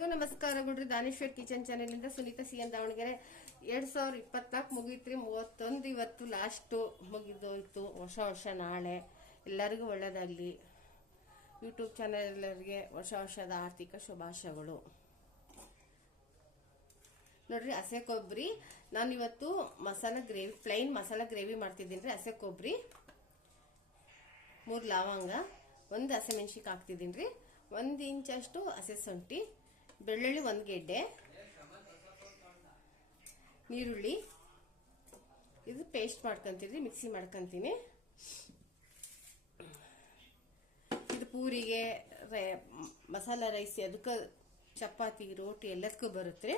ಎಲ್ಲರಿಗೂ ನಮಸ್ಕಾರ ಗುಡ್ರಿ. Daneshwar kitchen channel ಇಂದ ಸುನೀತಾ ಸಿಎನ್ ದಾವಣಗೆರೆ. 2024 ಮುಗೀತ್ರಿ. 31 ಇವತ್ತು ಲಾಸ್ಟ್ ಮುಗಿದೋಯ್ತು. ಹೊಸ ನಾಳೆ ಎಲ್ಲರಿಗೂ ಒಳ್ಳೇದಾಗ್ಲಿ. ಯೂಟ್ಯೂಬ್ ಚಾನೆಲ್ ಎಲ್ಲರಿಗೆ ವರ್ಷದ ಆರ್ಥಿಕ ಶುಭಾಶಯಗಳು. ನೋಡ್ರಿ, ಹಸೆ ಕೊಬ್ಬರಿ ನಾನಿವತ್ತು ಪ್ಲೈನ್ ಮಸಾಲ ಗ್ರೇವಿ ಮಾಡ್ತಿದ್ದೀನಿ ರೀ. ಹಸೆ ಕೊಬ್ಬರಿ, 3 ಲವಂಗ, 1 ಹಸಿಮೆಣಸಿನ್ಕಾಯಿ ಹಾಕ್ತಿದ್ದೀನಿ ರೀ. 1 ಇಂಚಷ್ಟು ಹಸಿ ಶುಂಠಿ, ಬೆಳ್ಳುಳ್ಳಿ 1 ಗೆಡ್ಡೆ, ನೀರುಳ್ಳಿ. ಇದು ಪೇಸ್ಟ್ ಮಾಡ್ಕೊಂತೀನಿ, ಮಿಕ್ಸಿ ಮಾಡ್ಕೊಂತೀನಿ. ಇದು ಪೂರಿಗೆ, ಮಸಾಲ ರೈಸ್, ಅದಕ್ಕೆ ಚಪಾತಿ, ರೋಟಿ ಎಲ್ಲದಕ್ಕೂ ಬರುತ್ತೆ.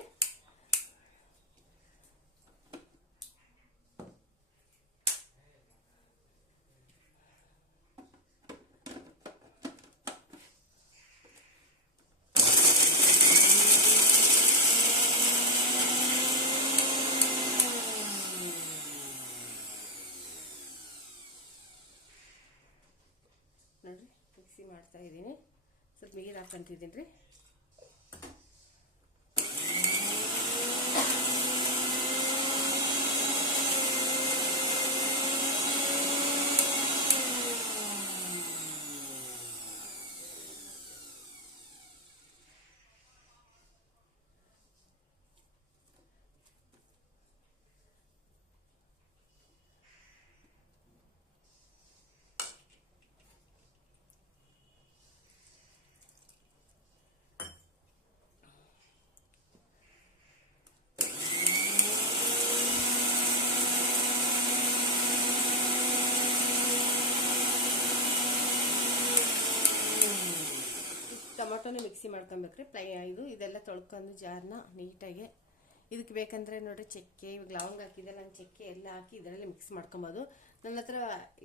ನೋಡ್ರಿ, ಮಿಕ್ಸಿ ಮಾಡ್ತಾ ಇದ್ದೀನಿ. ಸ್ವಲ್ಪ ನೀರು ಹಾಕೊಂತಿದ್ದೀನಿ ರೀ. ಟೊಮೊಟೊನ ಮಿಕ್ಸಿ ಮಾಡ್ಕೊಬೇಕ್ರಿ. ಇದೆಲ್ಲ ತೊಳ್ಕೊಂಡು ಜಾರ್ನ ನೀಟಾಗಿ. ಇದಕ್ಕೆ ಬೇಕಂದ್ರೆ ನೋಡ್ರಿ, ಚಕ್ಕೆ, ಇವಾಗ ಲವಂಗ ಹಾಕಿದೆ, ನಾನು ಚಕ್ಕೆ ಎಲ್ಲ ಹಾಕಿ ಇದರಲ್ಲಿ ಮಿಕ್ಸ್ ಮಾಡ್ಕೊಬೋದು. ನನ್ನ ಹತ್ರ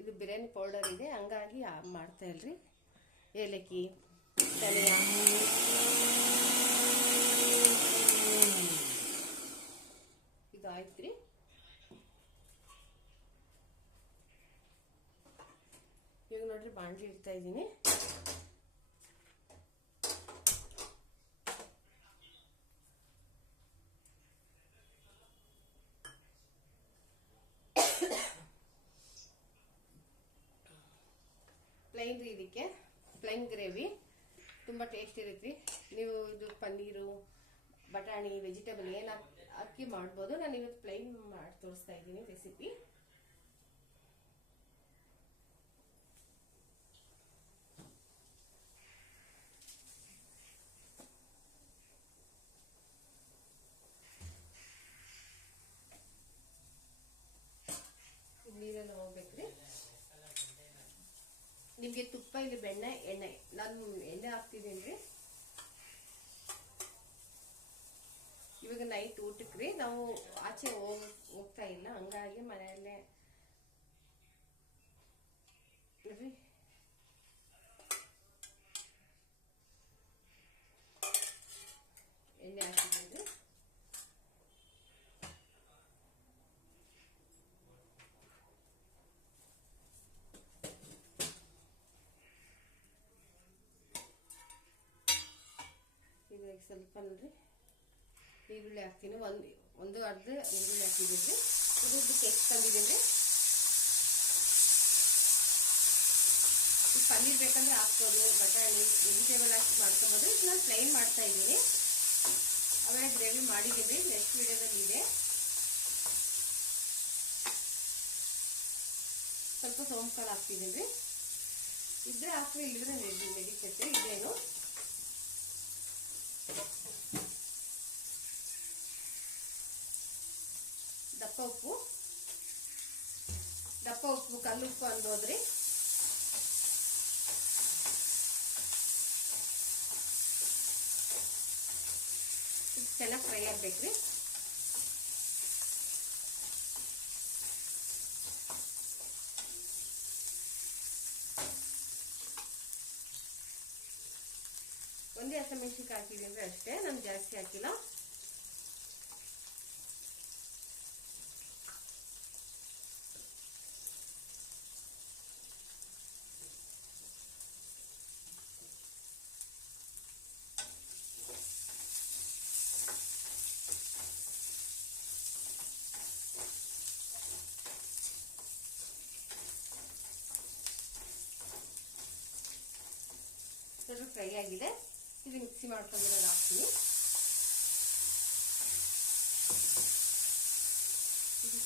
ಇದು ಬಿರಿಯಾನಿ ಪೌಡರ್ ಇದೆ, ಹಂಗಾಗಿ ಮಾಡ್ತಾ ಇಲ್ರಿ. ಏಲಕ್ಕಿ, ಧನಿಯಾ, ಇದು ಆಯ್ತ್ರಿ. ಇವಾಗ ನೋಡ್ರಿ, ಬಾಂಡ್ಲಿ ಇಡ್ತಾ ಇದ್ದೀನಿ. ಪ್ಲೈನ್ ರೀ, ಇದಕ್ಕೆ ಪ್ಲೈನ್ ಗ್ರೇವಿ ತುಂಬ ಟೇಸ್ಟ್ ಇರುತ್ತೆ. ನೀವು ಇದು ಪನ್ನೀರು, ಬಟಾಣಿ, ವೆಜಿಟೇಬಲ್ ಏನು ಹಾಕಿ ಮಾಡ್ಬೋದು. ನಾನು ಇವತ್ತು ಪ್ಲೈನ್ ಮಾಡಿ ತೋರಿಸ್ತಾ ಇದ್ದೀನಿ ರೆಸಿಪಿ. ನೀರೆಲ್ಲ ಹೋಗ್ಬೇಕ್ರಿ. ನಿಮಗೆ ತುಪ್ಪ ಇಲ್ಲಿ ಎಣ್ಣೆ, ನಾನು ಎಣ್ಣೆ ಹಾಕ್ತಿದ್ದೀನಿ ರೀ. ಇವಾಗ ನೈಟ್ ಊಟಕ್ಕೆ ರೀ, ನಾವು ಆಚೆ ಹೋಗ್ತಾ ಇಲ್ಲ, ಹಂಗಾಗಿ ಮನೆಯಲ್ಲೇ ನೋಡ್ರಿ ಎಣ್ಣೆ ಹಾಕಿದ್ದೀನಿ ರೀ. ಇವಾಗ ಸ್ವಲ್ಪ ನೋಡ್ರಿ ಈರುಳ್ಳಿ ಹಾಕ್ತೀನಿ. ಒಂದು ಅರ್ಧ ಈರುಳ್ಳಿ ಹಾಕಿದ್ದೀನಿ. ಇದಕ್ಕೆ ಎಷ್ಟು ತಂದಿದ್ದೀನಿ. ಈ ಪನ್ನೀರ್ ಬೇಕಂದ್ರೆ ಹಾಕ್ಬೋದು, ಬಟಾಣಿ, ವೆಜಿಟೇಬಲ್ ಹಾಕಿ ಮಾಡ್ಕೊಬೋದು. ಇದು ನಾನು ಪ್ಲೈನ್ ಮಾಡ್ತಾ ಇದ್ದೀನಿ. ಆಮೇಲೆ ಗ್ರೇವಿ ಮಾಡಿದ್ದೀನಿ, ನೆಕ್ಸ್ಟ್ ವಿಡಿಯೋದಲ್ಲಿ ಇದೆ. ಸ್ವಲ್ಪ ಸೋಂಕಾಳು ಹಾಕ್ತಿದ್ದೀನಿ. ಇದ್ರೆ ಹಾಕಿ, ಇಲ್ಲಿದ್ರೆ ನಡೀತೈತೆ. ಇದೇನು ದಪ್ಪ ಉಪ್ಪು, ಕಲ್ಲುಪ್ಪು ಅಂದೋದ್ರಿ. ಚೆನ್ನಾಗಿ ಫ್ರೈ ಆಗ್ಬೇಕ್ರಿ. ಒಂದೇ ಹಸಿಮೆಣಸಿನ್ಕಾಯಿ ಹಾಕಿದ್ದೀನಿ ಅಷ್ಟೇ, ನಾನು ಜಾಸ್ತಿ ಹಾಕಿಲ್ಲ. ಫ್ರೈ ಆಗಿದೆ. ಇದು ಮಿಕ್ಸಿ ಮಾಡ್ಕೊಂಡಿರೋದು ಹಾಕ್ತೀನಿ. ಇದು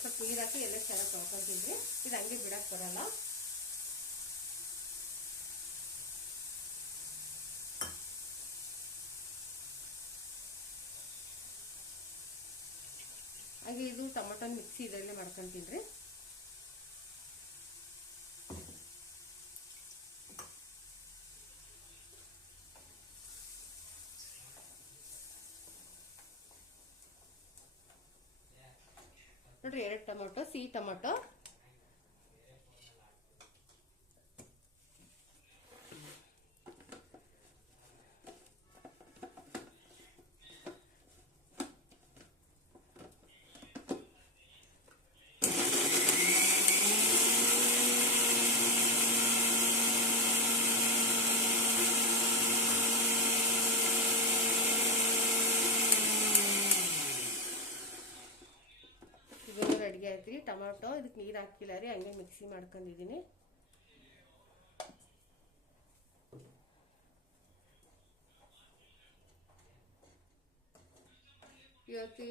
ಸ್ವಲ್ಪ ನೀರು ಹಾಕಿ ಎಲ್ಲ ಚೆನ್ನಾಗಿ ತೊಳ್ಕೊಂತೀನಿ. ಇದು ಹಂಗೆ ಬಿಡಕ್ಕೆ ಬರಲ್ಲ. ಹಾಗೆ ಇದು ಟೊಮೊಟೊನ ಮಿಕ್ಸಿ ಇದರಲ್ಲೇ ಮಾಡ್ಕೊಂತೀನಿ ರೀ. ನೋಡ್ರಿ 2 ಟೊಮೊಟೊ, ಸಿಹಿ ಟೊಮೊಟೊ. ರೆಡಿ ಆಯ್ತು ರೀ ಟೊಮೊಟೊ. ಇದಕ್ಕೆ ನೀರು ಹಾಕಿಲ್ಲ ರೀ, ಹಂಗೆ ಮಿಕ್ಸಿ ಮಾಡ್ಕೊಂಡಿದ್ದೀನಿ. ಇವತ್ತು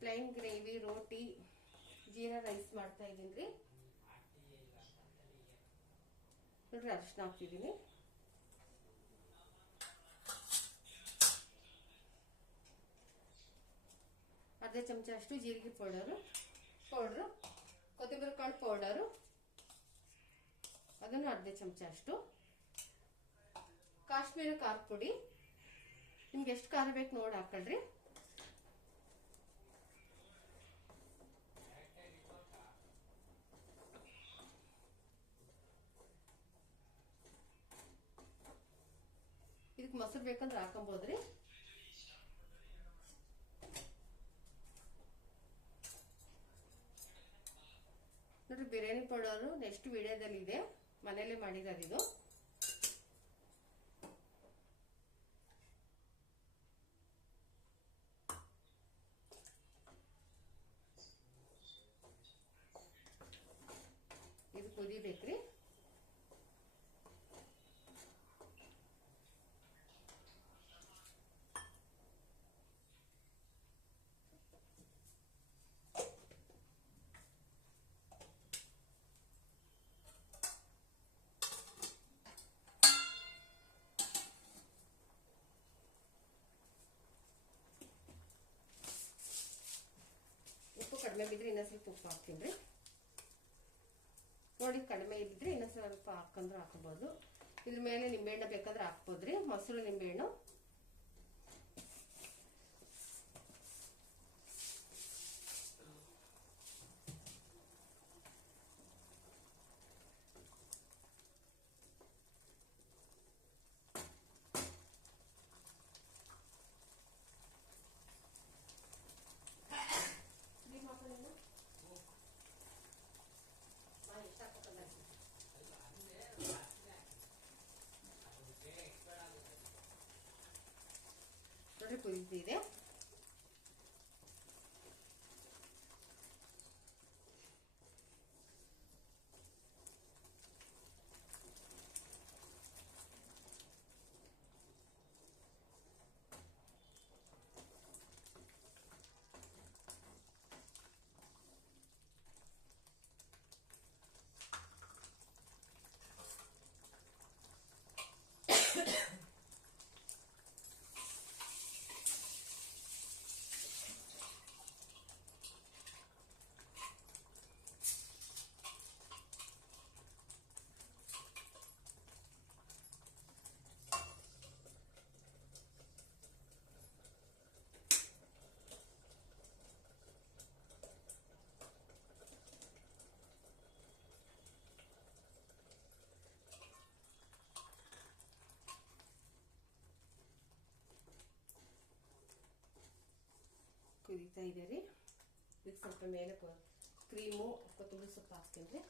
ಪ್ಲೈನ್ ಗ್ರೇವಿ, ರೋಟಿ, ಜೀರಾ ರೈಸ್ ಮಾಡ್ತಾ ಇದ್ದೀನಿ ರೀ. ನೋಡ್ರಿ ಅರಿಶಿನ ಹಾಕ್ತಿದ್ದೀನಿ. ಅರ್ಧ ಚಮಚ ಅಷ್ಟು ಜೀರಿಗೆ ಪೌಡರು, ಕೊತ್ತಂಬರಿ ಕಾಳು ಪೌಡರು ಅದನ್ನು ಅರ್ಧ ಚಮಚ ಅಷ್ಟು, ಕಾಶ್ಮೀರ ಖಾರ ಪುಡಿ ನಿಮ್ಗೆ ಎಷ್ಟು ಖಾರ ಬೇಕು ನೋಡಿ ಹಾಕೊಳ್ರಿ. ಇದಕ್ಕೆ ಮೊಸರು ಬೇಕಂದ್ರೆ ಹಾಕೊಬೋದ್ರಿ. ನೋಡ್ರಿ ಬಿರಿಯಾನಿ ಪೌಡರು ನೆಕ್ಸ್ಟ್ ವಿಡಿಯೋದಲ್ಲಿ ಇದೆ, ಮನೇಲೆ ಮಾಡಿರೋದು. ಇದು ಕುದಿಬೇಕ್ರಿ. ಉಪ್ಪು ಕಡಿಮೆ ಬಿದ್ದರೆ ಇನ್ನೂ ಸ್ವಲ್ಪ ಉಪ್ಪು ಹಾಕ್ತೀನಿ ರೀ. ನೋಡಿ ಕಡಿಮೆ ಇದ್ದರೆ ಇನ್ನೂ ಸ್ವಲ್ಪ ಹಾಕಂದ್ರೆ ಹಾಕೋಬೋದು. ಇದ್ರ ಮೇಲೆ ನಿಂಬೆಹಣ್ಣು ಬೇಕಾದ್ರೆ ಹಾಕ್ಬೋದ್ರಿ, ಮೊಸರು ನಿಂಬೆಹಣ್ಣು. ನೋಡ್ರಿ ಕುದಿತಿದೆ. ಕುದೀತಾ ಇದೆ ರೀ. ಇದಕ್ಕೆ ಸ್ವಲ್ಪ ಮೇಲೆ ಕ್ರೀಮು, ಕೊತ್ತಂಬರಿ ಸೊಪ್ಪು ಹಾಕ್ತೀನಿ ರೀ.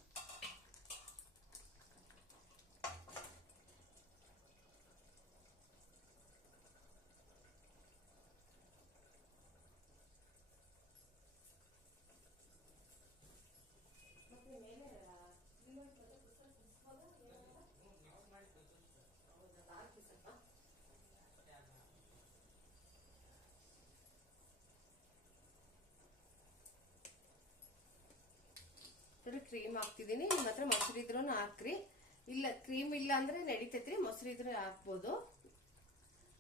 ನೋಡ್ರಿ ಕ್ರೀಮ್ ಹಾಕ್ತಿದ್ದೀನಿ. ನಿಮ್ಮ ಹತ್ರ ಮೊಸರು ಇದ್ರೂ ಹಾಕ್ರಿ, ಇಲ್ಲ ಕ್ರೀಮ್ ಇಲ್ಲ ಅಂದ್ರೆ ನಡಿತೈತ್ರಿ, ಮೊಸರು ಇದ್ರೆ ಹಾಕ್ಬೋದು.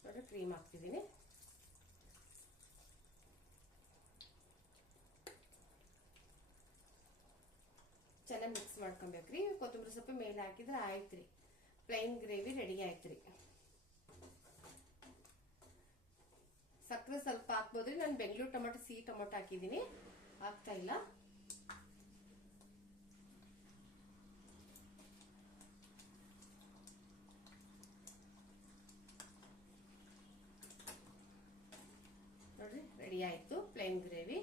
ನೋಡ್ರಿ ಕ್ರೀಮ್ ಹಾಕ್ತಿದ್ದೀನಿ. ಚೆನ್ನಾಗಿ ಮಿಕ್ಸ್ ಮಾಡ್ಕೊಬೇಕ್ರಿ. ಕೊತ್ತಂಬರಿ ಸೊಪ್ಪು ಮೇಲೆ ಹಾಕಿದ್ರೆ ಆಯ್ತ್ರಿ, ಪ್ಲೈನ್ ಗ್ರೇವಿ ರೆಡಿ ಆಯ್ತ್ರಿ. ಸಕ್ಕರೆ ಸ್ವಲ್ಪ ಹಾಕ್ಬೋದ್ರಿ. ನಾನು ಬೆಂಗಳೂರು ಟೊಮೆಟೊ ಸಿಹಿ ಟೊಮೆಟೊ ಹಾಕಿದ್ದೀನಿ, ಹಾಕ್ತಾ ಇಲ್ಲ. ನೋಡ್ರಿ ರೆಡಿ ಆಯ್ತು ಪ್ಲೈನ್ ಗ್ರೇವಿ.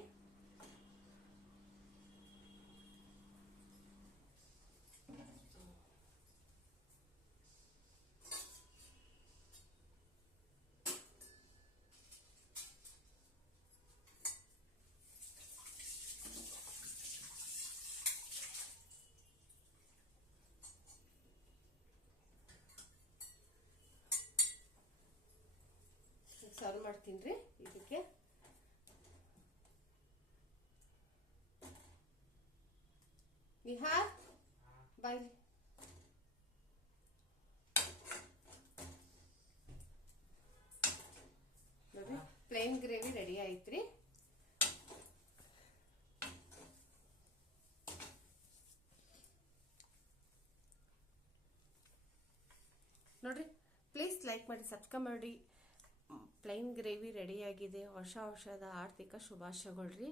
ಸರ್ವ್ ಮಾಡ್ತೀನಿ ಇದಕ್ಕೆ. ನಿಹಾರ್ ಬಾಯ್ಲಿ. ನೋಡ್ರಿ ಪ್ಲೇನ್ ಗ್ರೇವಿ ರೆಡಿ ಆಯ್ತ್ರಿ. ನೋಡ್ರಿ ಪ್ಲೀಸ್ ಲೈಕ್ ಮಾಡಿ, ಸಬ್ಸ್ಕ್ರೈಬ್ ಮಾಡಿ. ಪ್ಲೈನ್ ಗ್ರೇವಿ ರೆಡಿಯಾಗಿದೆ. ಹೊಸ ವರ್ಷದ ಆರ್ಥಿಕ ಶುಭಾಶಯಗಳ್ರಿ.